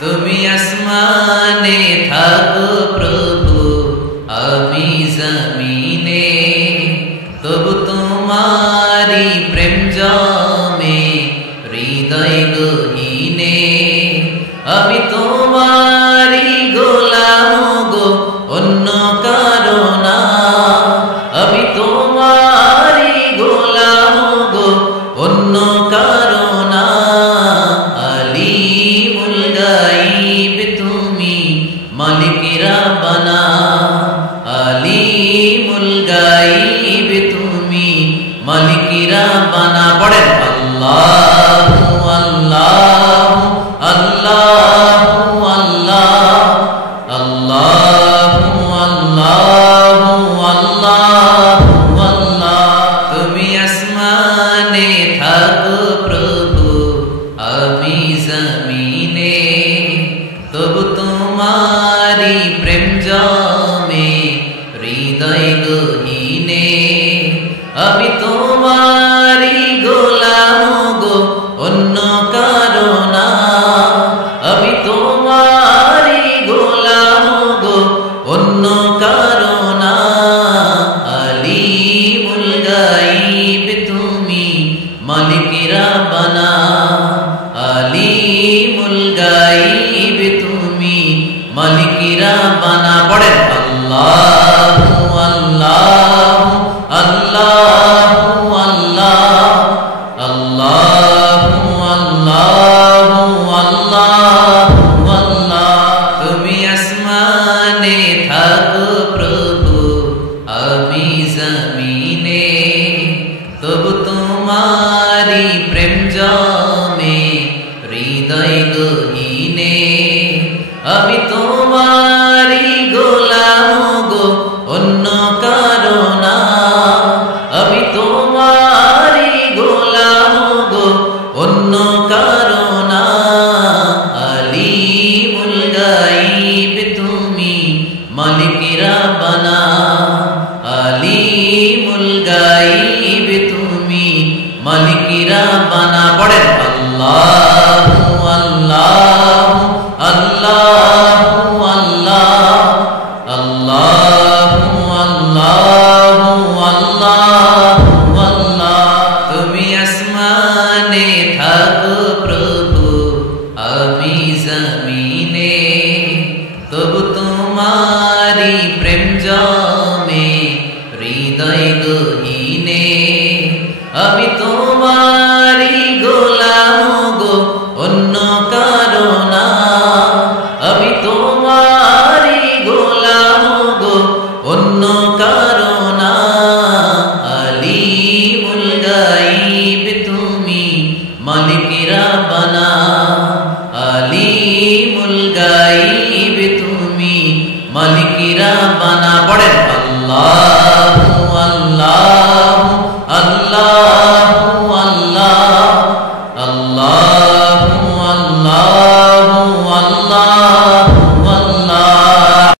তুমি আসমানে থাকো প্রভু, আমি জমিনে, তবু তোমারি প্রেম জমে হৃদয় গহীনে। আমি তোমারি গোলাম গো, অন্য কারো না। আমি তোমারি গোলাম গো, অন্য কারো না। আলিমুল গায়ব তুমি, মালিক রাব্বানা। আলিমুল গায়ব তুমি, মালিক রাব্বানা। পড়েন আল্লাহু আল্লাহু আল্লাহু আল্লাহ, আল্লাহু আল্লাহু আল্লাহু আল্লাহ। তুমি আসমানে থাকো প্রভু, আমি জমিনে, তবু তোমারি প্রেম জমে হৃদয় গহীনে। আমি তোমারি গোলাম গো, অন্য কারো না। আমি তোমারি গোলাম গো, অন্য কারো না। আলিমুল গায়ব তুমি, মালিক রাব্বানা। আলিমুল গায়ব তুমি, মালিক রাব্বানা। পড়েন আল্লাহু আল্লাহু আল্লাহু আল্লাহ, আল্লাহু আল্লাহু আল্লাহু আল্লাহ। তুমি আসমানে থাকো প্রভু, আমি জমিনে, তবু তোমারি প্রেম জমে হৃদয় গহীনে। আমি তোমারি গোলাম গো, অন্য কারো না। আমি তোমারি গোলাম গো, অন্য কারো না। আলিমুল গায়ব তুমি, মালিক রাব্বানা। আলিমুল গায়ব তুমি, মালিক রাব্বানা। পড়েন আল্লাহু আল্লাহু আল্লাহু আল্লাহ, আল্লাহু আল্লাহু আল্লাহু আল্লাহ। তুমি আসমানে থাকো প্রভু, আমি জমিনে, তবু তোমারি প্রেম জমে হৃদয় গহীনে। আমি তোমারি গোলাম গো, অন্য কারো না। আমি তোমারি গোলাম গো, অন্য কারো না। আলিমুল গায়ব তুমি, মালিক রাব্বানা। আলিমুল গায়ব তুমি, মালিক রাব্বানা। পড়েন আল্লাহ